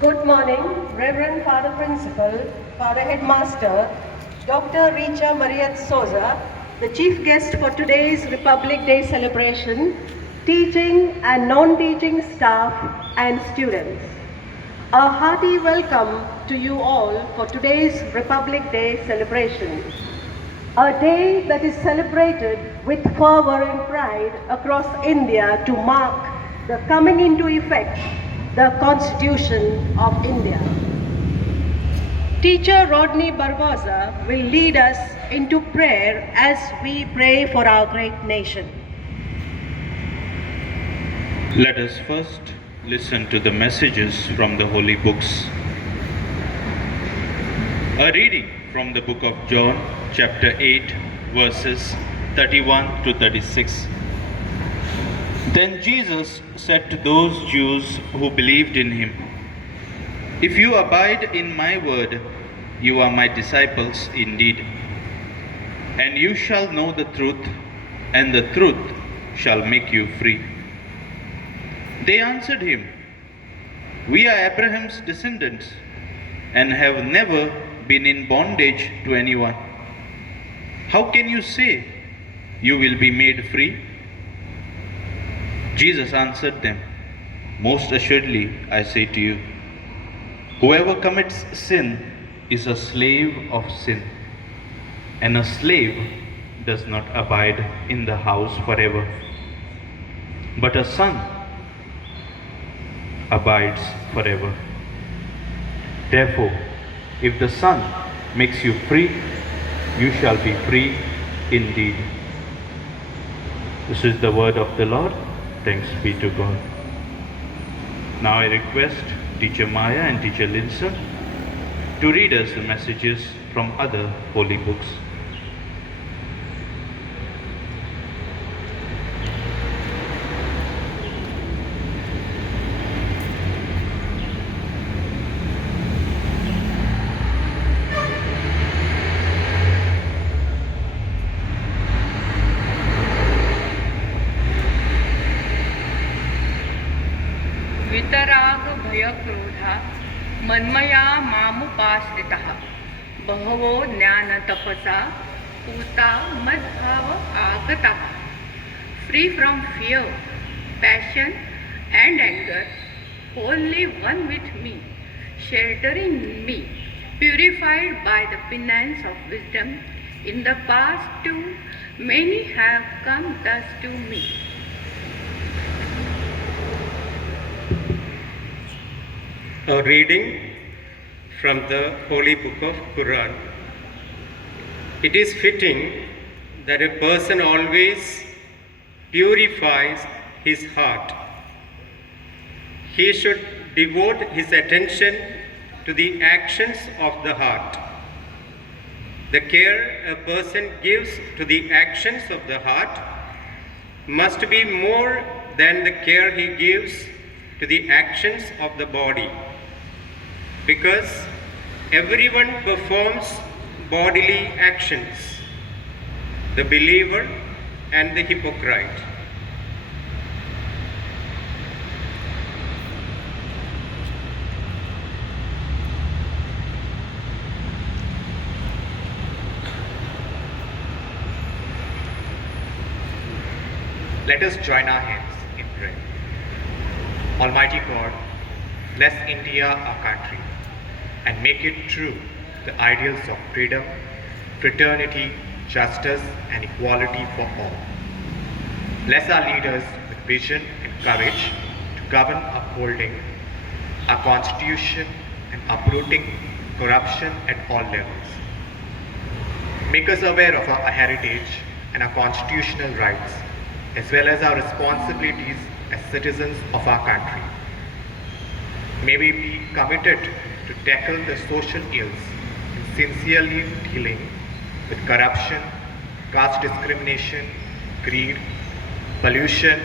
Good morning, Reverend Father Principal, Father Headmaster, Dr. Richa Maria Souza, the chief guest for today's Republic Day celebration, teaching and non-teaching staff and students. A hearty welcome to you all for today's Republic Day celebration. A day that is celebrated with fervor and pride across India to mark the coming into effect the Constitution of India. Teacher Rodney Barbosa will lead us into prayer as we pray for our great nation. Let us first listen to the messages from the holy books. A reading from the book of John, chapter 8, verses 31 to 36. Then Jesus said to those Jews who believed in him, "If you abide in my word, you are my disciples indeed, and you shall know the truth, and the truth shall make you free." They answered him, "We are Abraham's descendants, and have never been in bondage to anyone. How can you say you will be made free?" Jesus answered them, "Most assuredly I say to you, whoever commits sin is a slave of sin, and a slave does not abide in the house forever, but a son abides forever. Therefore, if the Son makes you free, you shall be free indeed." This is the word of the Lord. Thanks be to God. Now I request Teacher Maya and Teacher Linsa to read us the messages from other holy books. वितराग भय क्रोधा मन्मया मामुपाश्रितः बहवो ज्ञान तपसा पूता मद्भाव आगतः. Free from fear, passion and anger, only one with me, sheltering me, purified by the penance of wisdom. In the past too, many have come thus to me. A reading from the Holy Book of Quran. It is fitting that a person always purifies his heart. He should devote his attention to the actions of the heart. The care a person gives to the actions of the heart must be more than the care he gives to the actions of the body, because everyone performs bodily actions, the believer and the hypocrite. Let us join our hands in prayer. Almighty God, bless India, our country, and make it true the ideals of freedom, fraternity, justice, and equality for all. Bless our leaders with vision and courage to govern upholding our Constitution and uprooting corruption at all levels. Make us aware of our heritage and our constitutional rights, as well as our responsibilities as citizens of our country. May we be committed to tackle the social ills and sincerely dealing with corruption, caste discrimination, greed, pollution,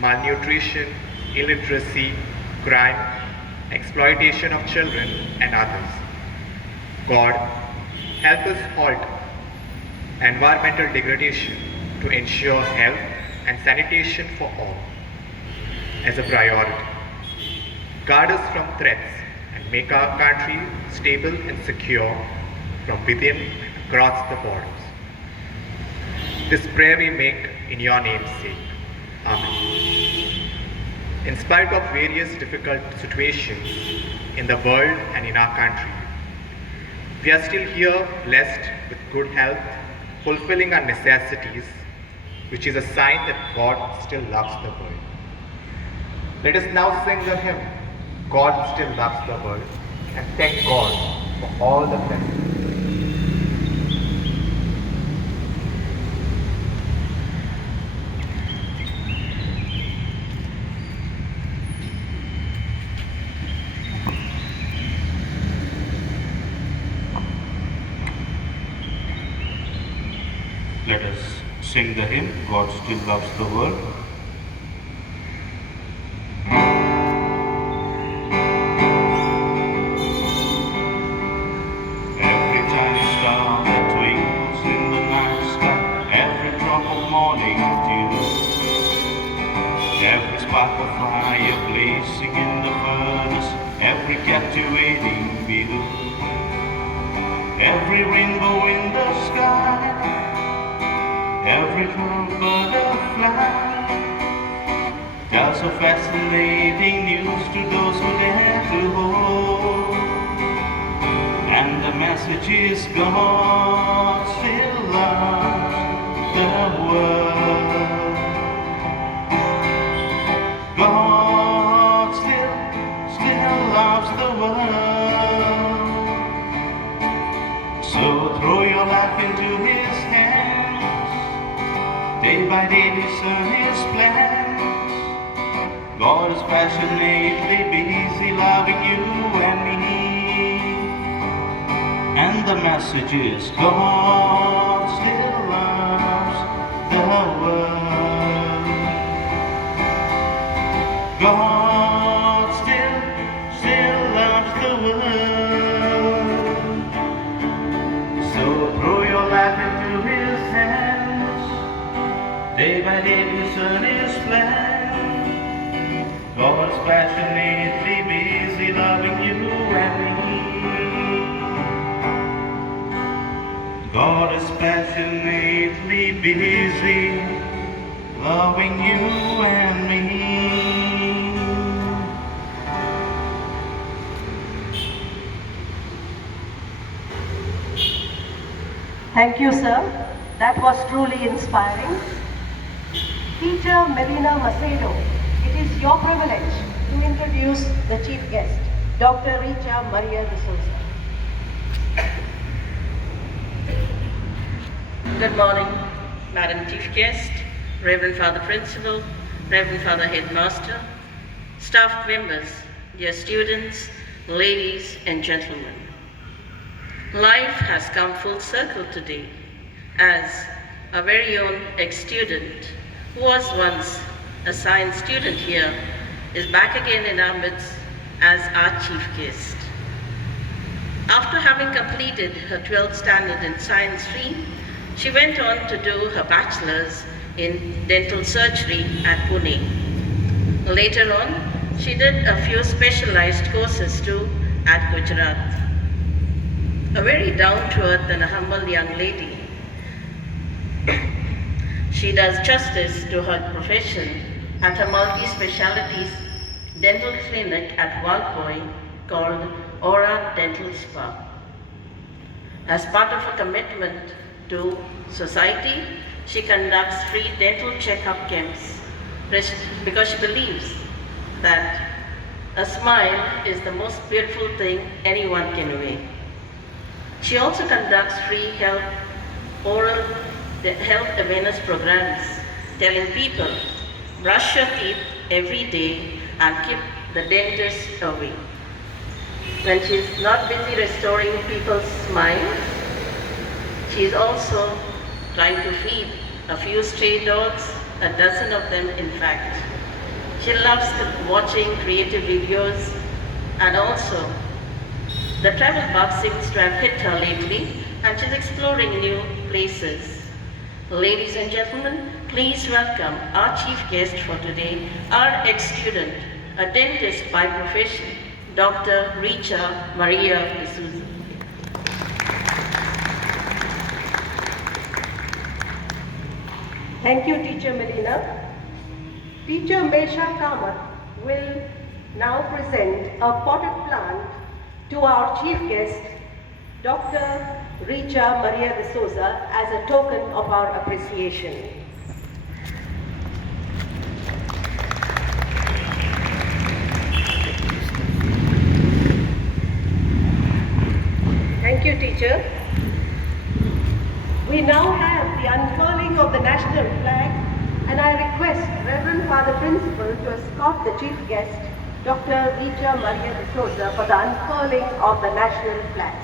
malnutrition, illiteracy, crime, exploitation of children, and others. God, help us halt environmental degradation to ensure health and sanitation for all as a priority. Guard us from threats make our country stable and secure from within and across the borders. This prayer we make in your name's sake. Amen. In spite of various difficult situations in the world and in our country, we are still here blessed with good health, fulfilling our necessities, which is a sign that God still loves the world. Let us now sing the hymn, God Still Loves the World, and thank God for all the blessings. Let us sing the hymn, God Still Loves the World. Every tiny star that twinkles in the night sky, every drop of morning dew, every spark of fire blazing in the furnace, every captivating view, every rainbow in the sky, every cloud butterfly tells a fascinating news to those who dare to hold. And the message is God still loves the world. God still loves the world. So throw your life into His hands. Day by day discern His plans. God is passionately busy loving you and me. And the message is God still loves the world. God still loves the world. So throw your life into His hands. Day by day discern His plan. God is passionately busy loving you and me. God is passionately busy loving you and me. Thank you, sir. That was truly inspiring. Teacher Melina Macedo, it is your privilege to introduce the chief guest, Dr. Richa Maria de Souza. Good morning, Madam Chief Guest, Reverend Father Principal, Reverend Father Headmaster, staff members, dear students, ladies and gentlemen. Life has come full circle today as our very own ex-student who was once a science student here is back again in our midst as our chief guest. After having completed her 12th standard in science stream, she went on to do her bachelor's in dental surgery at Pune. Later on, she did a few specialized courses too at Gujarat. A very down-to-earth and a humble young lady, she does justice to her profession at a multi-specialties dental clinic at Walpoi called Aura Dental Spa. As part of her commitment to society, she conducts free dental checkup camps because she believes that a smile is the most beautiful thing anyone can wear. She also conducts free oral health awareness programs, telling people, brush your teeth every day and keep the dentist away. When she's not busy restoring people's smile, she is also trying to feed a few stray dogs, a dozen of them in fact. She loves watching creative videos, and also the travel bug seems to have hit her lately and she's exploring new places. Ladies and gentlemen, please welcome our chief guest for today, our ex-student, a dentist by profession, Dr. Richa Maria D'Souza. Thank you, Teacher Melina. Teacher Mesha Kamath will now present a potted plant to our chief guest, Dr. Richa Maria D'Souza, as a token of our appreciation. Thank you, teacher. We now have the unfurling of the national flag, and I request Reverend Father Principal to escort the chief guest, Dr. Richa Maria D'Souza, for the unfurling of the national flag.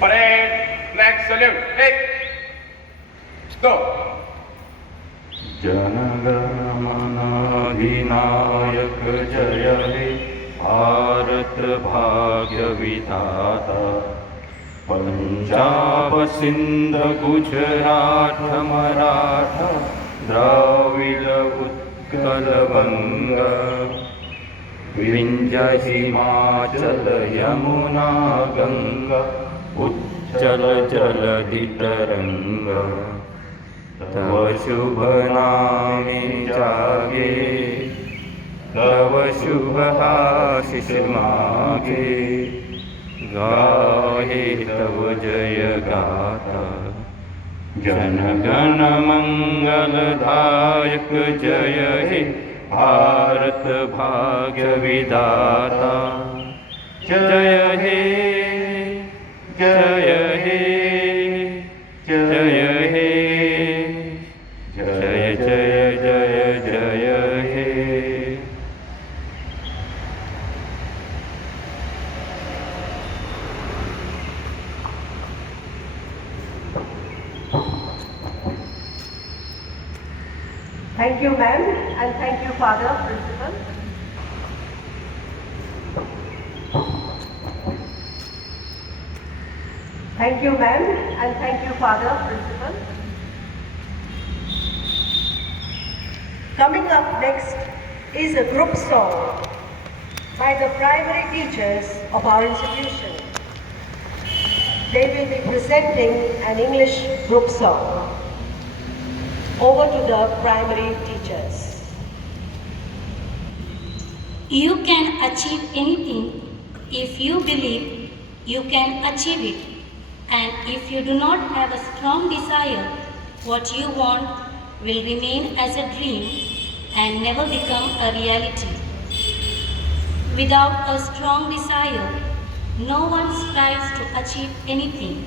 Parade, flag salute. Hey, go. Jana Gana Mana अधिनायक जय हे भारत भाग्य विधाता पंजाब सिंध गुजरात मराठा द्राविड उत्कल बंग विंध्य हिमाचल यमुना गंगा उच्चल जलधि तरंग तव शुभ नामे जागे तव शुभ आशीष मागे गाहे तव जय गाथा जन गण मंगल दायक जय हे भारत भाग्य विधाता जय हे जय हे जय हे जय जय जय जय हे Thank you, ma'am, and thank you, Father Principal. Thank you, ma'am, and thank you, Father Principal. Coming up next is a group song by the primary teachers of our institution. They will be presenting an English group song. Over to the primary teachers. You can achieve anything if you believe you can achieve it. And if you do not have a strong desire, what you want will remain as a dream and never become a reality. Without a strong desire, no one strives to achieve anything.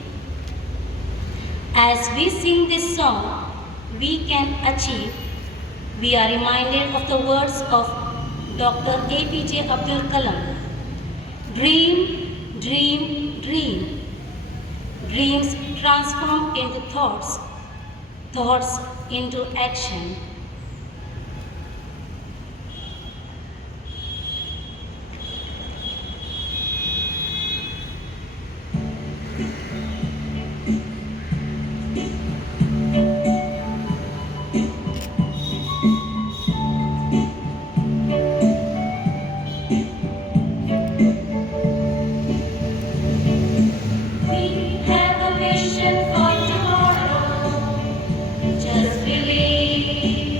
As we sing this song, we can achieve, we are reminded of the words of Dr. APJ Abdul Kalam. Dream, dream, dream. Dreams transform into thoughts, thoughts into action. We have a vision for tomorrow. Just believe.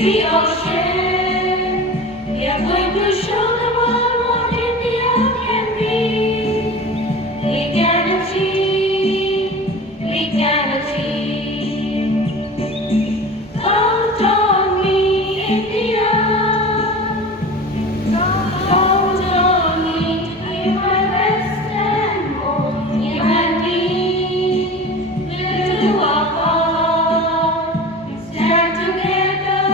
we all share. We are going to show the world what India can be. We can achieve, we can achieve. Count on me, India. Count on me to give my best and more. You and me will do our part. Stand together,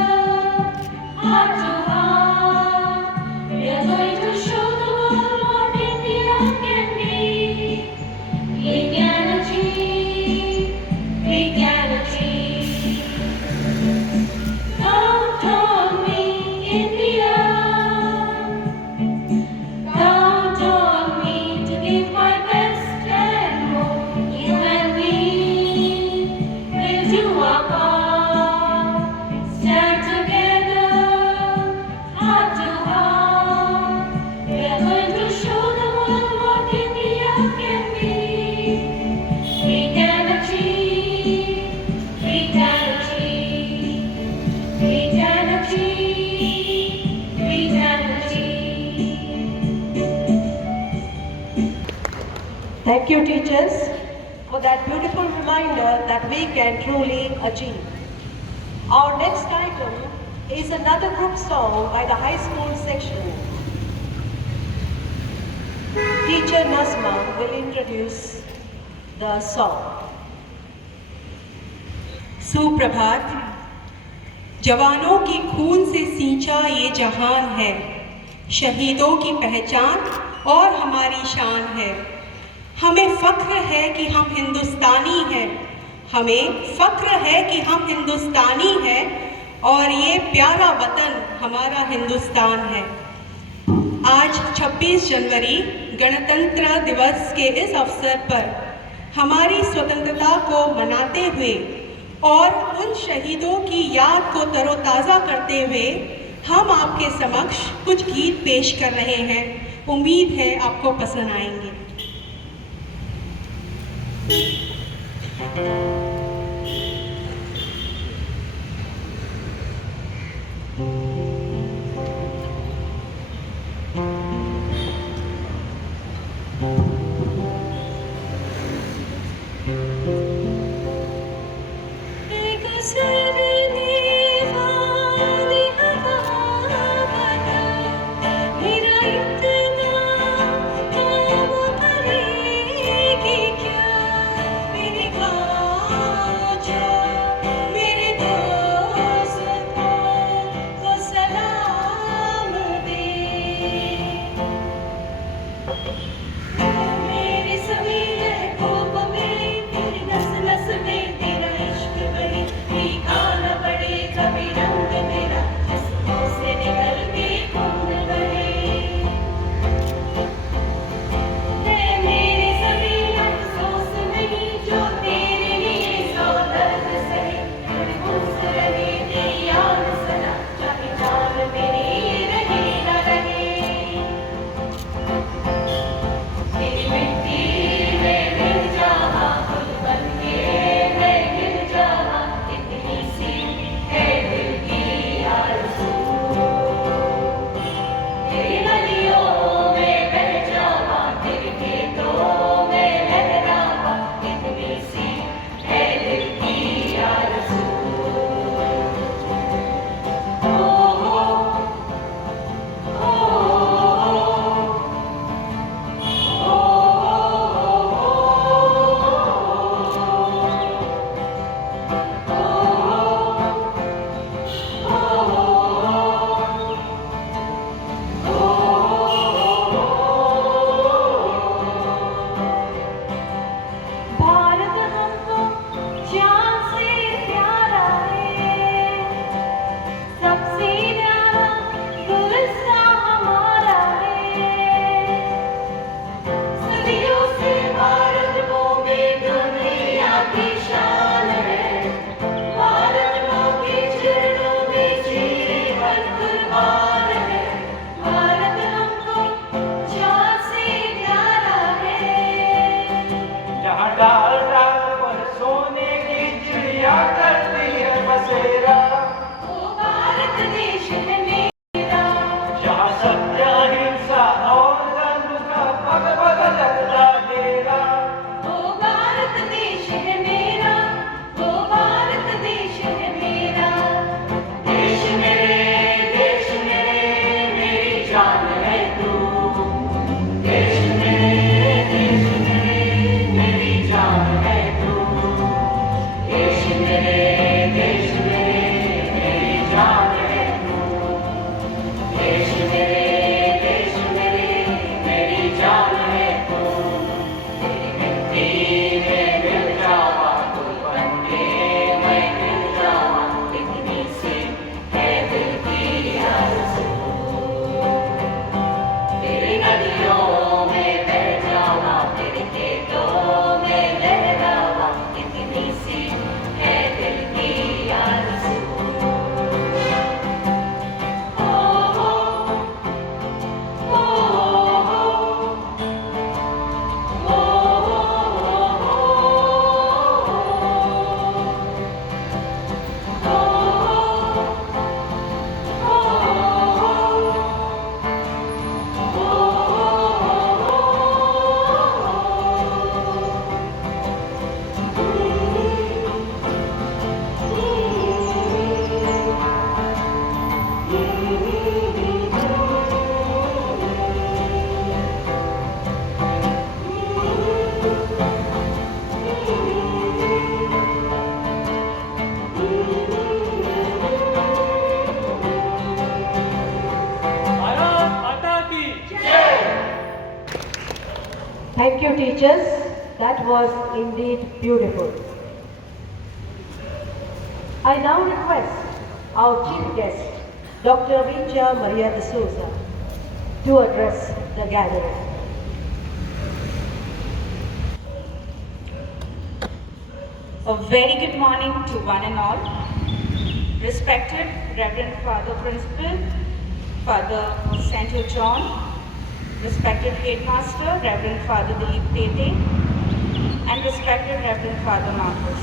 heart to heart. We are going to show the world what India can be. We can achieve, we can achieve. Count on me, India. Count on me to give my best and more. You and me will do our part. Stand together, heart to heart. We are going to show the world what India can be. We can achieve, we can achieve. We can achieve, we can achieve. Thank you, teachers, for that beautiful reminder that we can truly achieve. Our next item is another group song by the high school section. Teacher Nazma will introduce the song. सुप्रभात। जवानों के खून से सींचा ये जहान है, शहीदों की पहचान और हमारी शान है। हमें फ़ख्र है कि हम हिंदुस्तानी हैं, हमें फ़ख्र है कि हम हिंदुस्तानी हैं और ये प्यारा वतन हमारा हिंदुस्तान है। आज 26 जनवरी गणतंत्र दिवस के इस अवसर पर हमारी स्वतंत्रता को मनाते हुए और उन शहीदों की याद को तरोताज़ा करते हुए हम आपके समक्ष कुछ गीत पेश कर रहे हैं। उम्मीद है आपको पसंद आएंगे। एक सरदी वाली हवा बना, मेरा इतना काम करेगी क्या? मेरे काम Thank you, teachers. That was indeed beautiful. I now request our chief guest, Dr. Richa Maria de Souza, to address the gathering. A very good morning to one and all. Respected Reverend Father Principal, Father Santo John, respected Headmaster, Reverend Father Dilip Tete, and respected Reverend Father Marcus.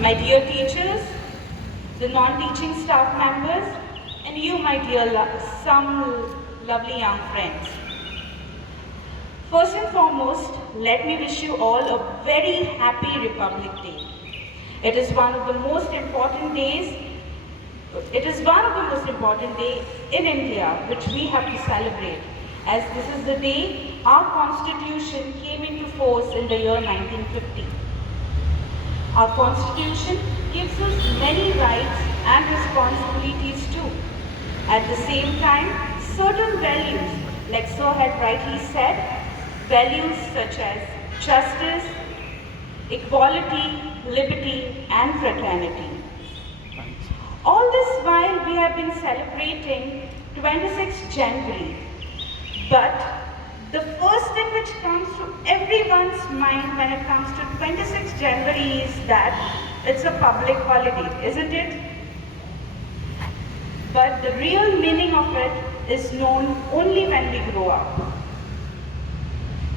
My dear teachers, the non-teaching staff members, and you, my dear some lovely young friends. First and foremost, let me wish you all a very happy Republic Day. It is one of the most important days. It is one of the most important days in India which we have to celebrate, as this is the day our Constitution came into force in the year 1950. Our Constitution gives us many rights and responsibilities too. At the same time, certain values, like Sir had rightly said, values such as justice, equality, liberty, and fraternity. All this while we have been celebrating 26th January, but the first thing which comes to everyone's mind when it comes to 26th January is that it's a public holiday, isn't it? But the real meaning of it is known only when we grow up.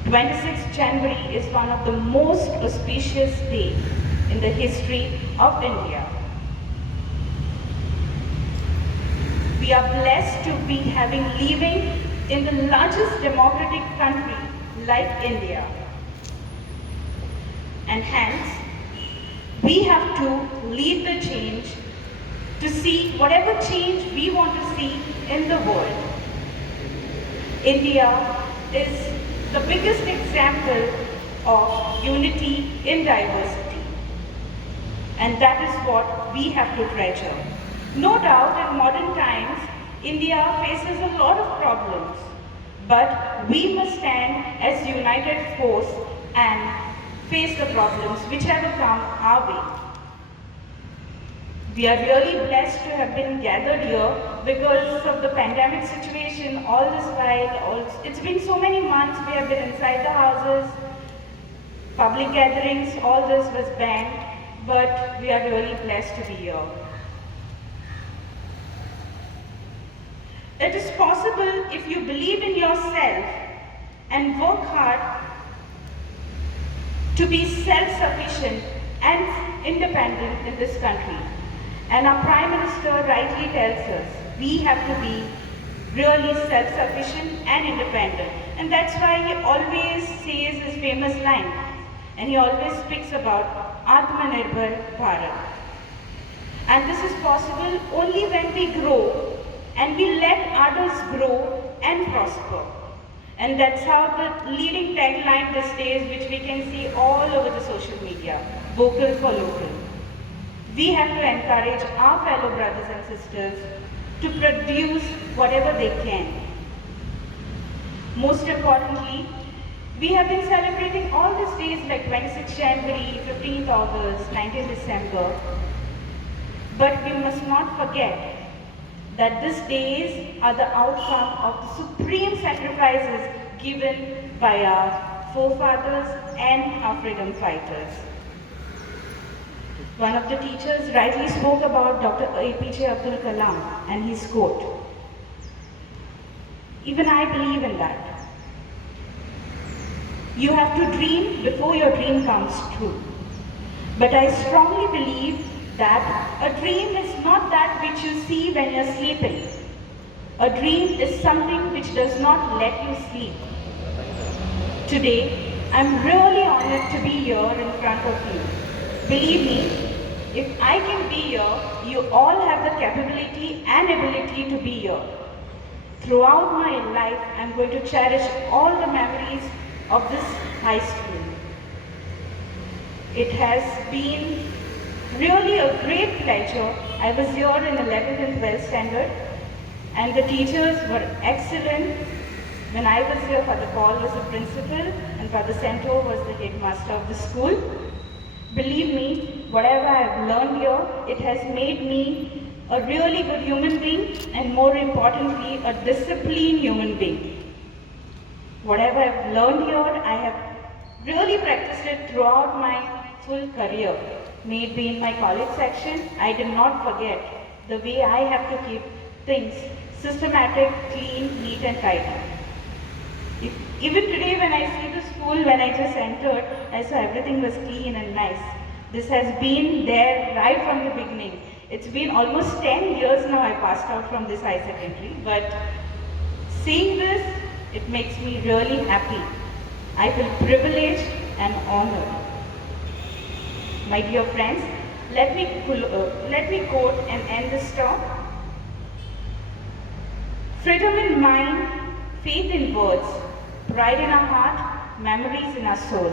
26th January is one of the most auspicious days in the history of India. We are blessed to be living in the largest democratic country like India. And hence, we have to lead the change to see whatever change we want to see in the world. India is the biggest example of unity in diversity. And that is what we have to treasure. No doubt in modern times, India faces a lot of problems, but we must stand as united force and face the problems whichever come our way. We are really blessed to have been gathered here because of the pandemic situation. All this while, it's been so many months we have been inside the houses, public gatherings, all this was banned, but we are really blessed to be here. It is possible if you believe in yourself and work hard to be self-sufficient and independent in this country. And our Prime Minister rightly tells us we have to be really self-sufficient and independent. And that's why he always says his famous line. And he always speaks about Atmanirbhar Bharat. And this is possible only when we grow and we let others grow and prosper. And that's how the leading tagline these days, which we can see all over the social media, vocal for local. We have to encourage our fellow brothers and sisters to produce whatever they can. Most importantly, we have been celebrating all these days like 26th January, 15th August, 19th December. But we must not forget that these days are the outcome of the supreme sacrifices given by our forefathers and our freedom fighters. One of the teachers rightly spoke about Dr. APJ Abdul Kalam and his quote. Even I believe in that. You have to dream before your dream comes true. But I strongly believe that a dream is not that which you see when you're sleeping. A dream is something which does not let you sleep. Today, I'm really honored to be here in front of you. Believe me, if I can be here, you all have the capability and ability to be here. Throughout my life, I'm going to cherish all the memories of this high school. It has been really a great pleasure. I was here in 11th and 12th standard, and the teachers were excellent. When I was here, Father Paul was the principal and Father Cento was the headmaster of the school. Believe me, whatever I have learned here, it has made me a really good human being and more importantly, a disciplined human being. Whatever I have learned here, I have really practiced it throughout my full career. May it be in my college section, I did not forget the way I have to keep things systematic, clean, neat and tidy. Even today when I see the school, when I just entered, I saw everything was clean and nice. This has been there right from the beginning. It's been almost 10 years now I passed out from this high secondary, but seeing this, it makes me really happy. I feel privileged and honored. My dear friends, let me quote and end this talk. Freedom in mind, faith in words, pride in our heart, memories in our soul.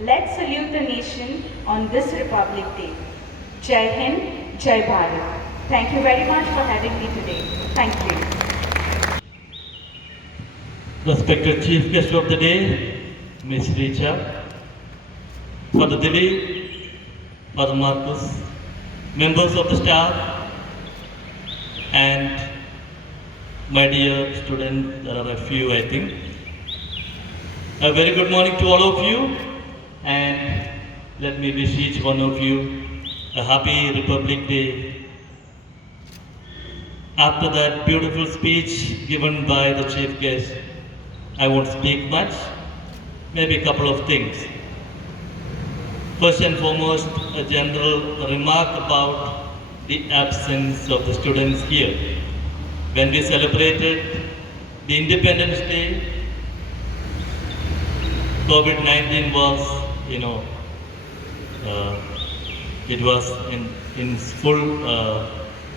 Let's salute the nation on this Republic Day. Jai Hind, Jai Bharat. Thank you very much for having me today. Thank you. Respected Chief Guest of the Day, Ms. Richa, Father Dilip, Father Marcus, members of the staff, and my dear students, there are a few I think. A very good morning to all of you, and let me wish each one of you a happy Republic Day. After that beautiful speech given by the Chief Guest, I won't speak much, maybe a couple of things. First and foremost, a general remark about the absence of the students here. When we celebrated the Independence Day, COVID-19 was, it was in full,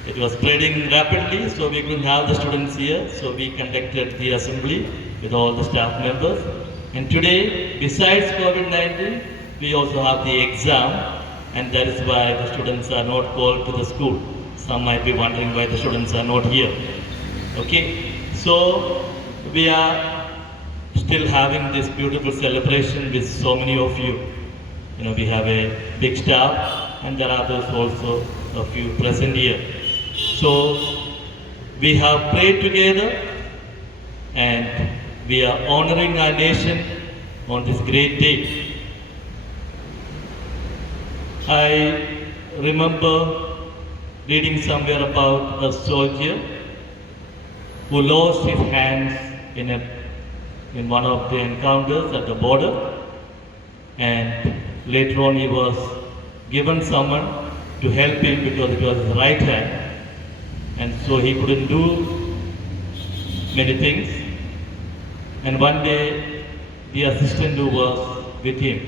it was spreading rapidly, so we couldn't have the students here. So we conducted the assembly with all the staff members. And today, besides COVID-19, we also have the exam, and that is why the students are not called to the school. Some might be wondering why the students are not here. Okay, so we are still having this beautiful celebration with so many of you. We have a big staff, and there are those also a few present here. So we have prayed together, and we are honoring our nation on this great day. I remember reading somewhere about a soldier who lost his hands in one of the encounters at the border, and later on he was given someone to help him because it was his right hand, and so he couldn't do many things. And one day the assistant who was with him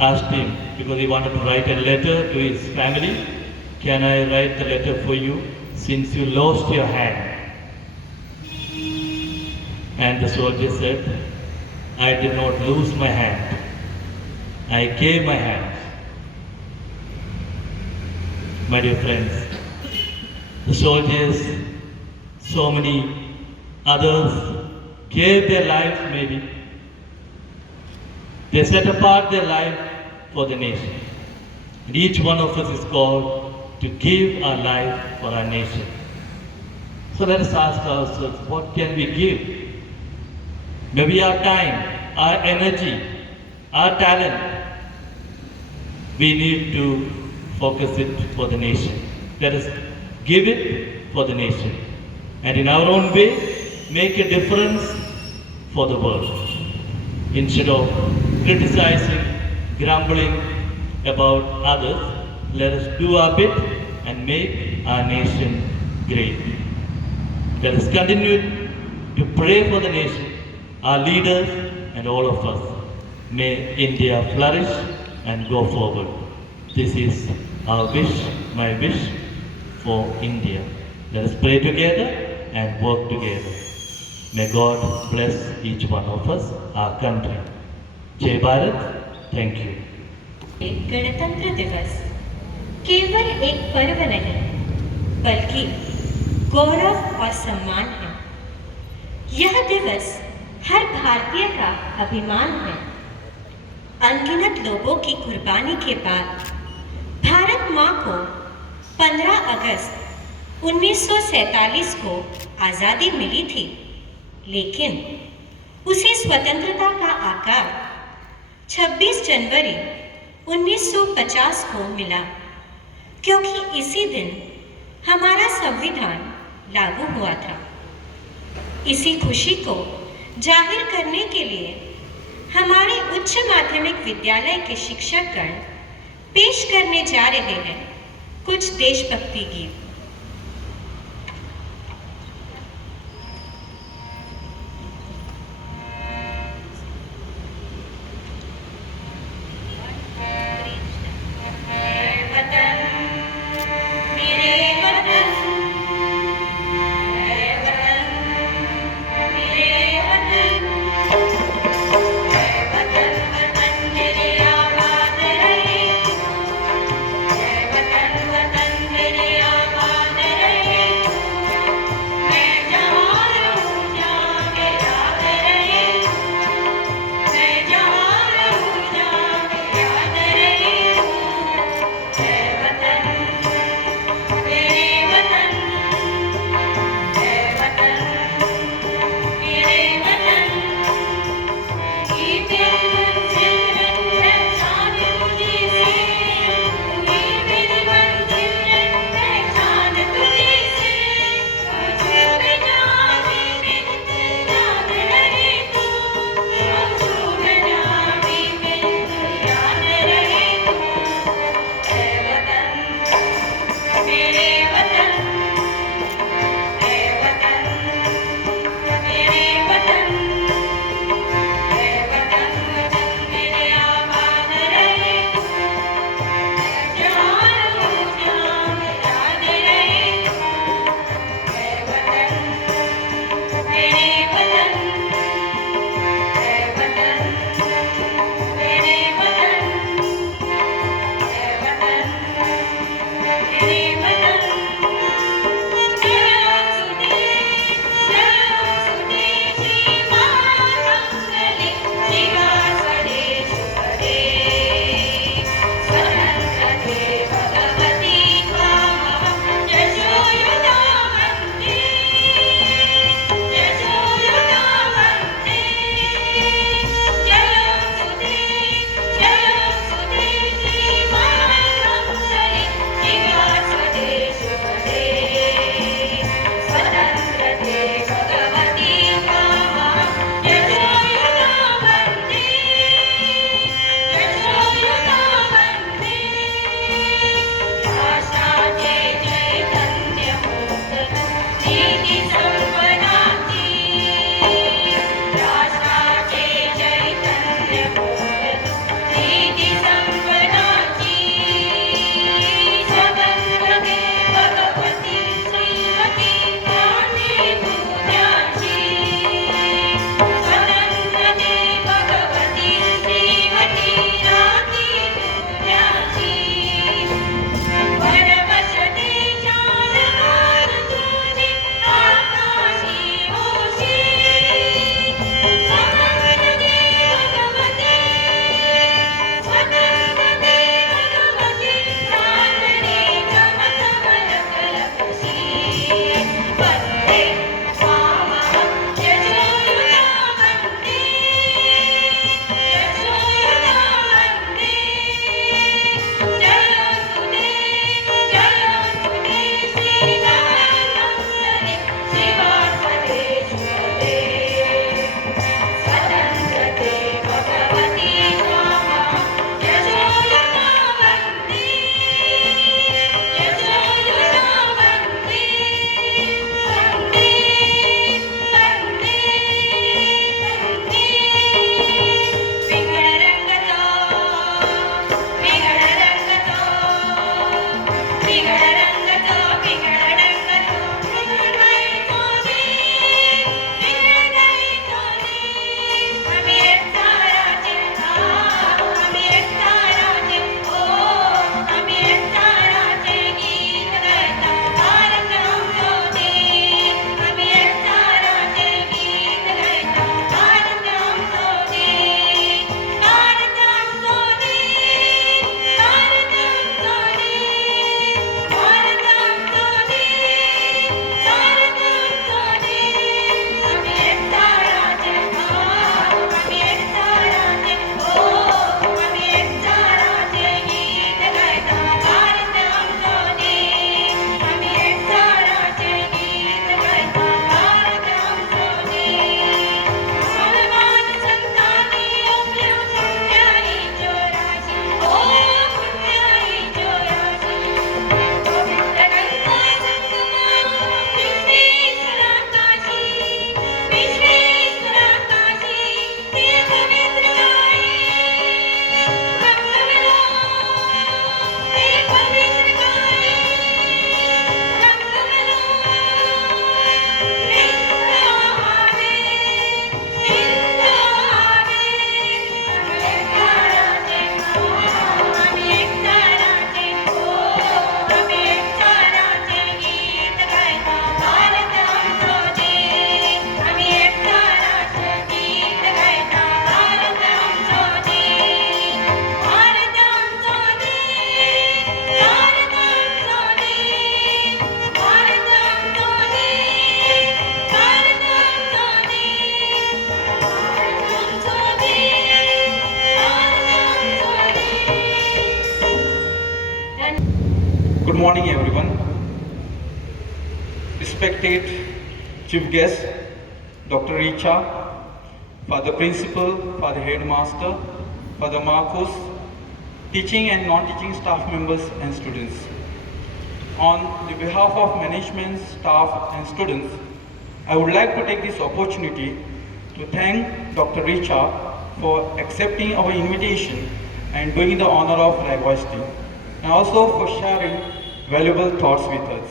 asked him, because he wanted to write a letter to his family, "Can I write the letter for you since you lost your hand?" And the soldier said, "I did not lose my hand. I gave my hand." My dear friends, the soldiers, so many others gave their lives maybe. They set apart their life for the nation. And each one of us is called to give our life for our nation. So let us ask ourselves, what can we give? Maybe our time, our energy, our talent. We need to focus it for the nation. Let us give it for the nation. And in our own way, make a difference for the world. Instead of criticizing, grumbling about others, let us do our bit and make our nation great. Let us continue to pray for the nation, our leaders and all of us. May India flourish and go forward. This is our wish, my wish for India. Let us pray together and work together. May God bless each one of us, our country. Jai Bharat, thank you. गणतंत्र दिवस केवल एक पर्व नहीं, बल्कि गौरव और सम्मान है। यह दिवस हर भारतीय का अभिमान है। अनगिनत लोगों की कुर्बानी के बाद भारत माँ को 15 अगस्त 1947 को आज़ादी मिली थी, लेकिन उसे स्वतंत्रता का आकार 26 जनवरी 1950 को मिला, क्योंकि इसी दिन हमारा संविधान लागू हुआ था। इसी खुशी को जाहिर करने के लिए हमारे उच्च माध्यमिक विद्यालय के शिक्षकगण पेश करने जा रहे हैं कुछ देशभक्ति गीत। वतन मेरे आबाद morning, everyone. Respected Chief Guest, Dr. Richa, Father Principal, Father Headmaster, Father Marcos, teaching and non-teaching staff members and students. On the behalf of management, staff and students, I would like to take this opportunity to thank Dr. Richa for accepting our invitation and doing the honor of flag hoisting, and also for sharing valuable thoughts with us.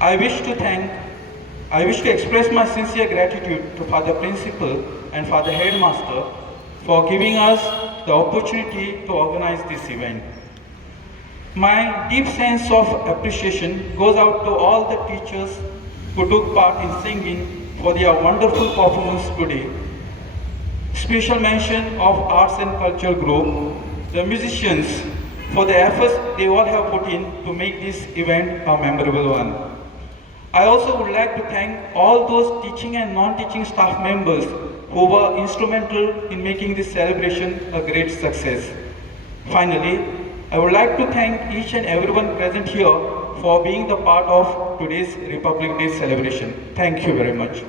I wish to express my sincere gratitude to Father Principal and Father Headmaster for giving us the opportunity to organize this event. My deep sense of appreciation goes out to all the teachers who took part in singing for their wonderful performance today. Special mention of Arts and Culture Group, the musicians, for the efforts they all have put in to make this event a memorable one. I also would like to thank all those teaching and non-teaching staff members who were instrumental in making this celebration a great success. Finally, I would like to thank each and everyone present here for being the part of today's Republic Day celebration. Thank you very much.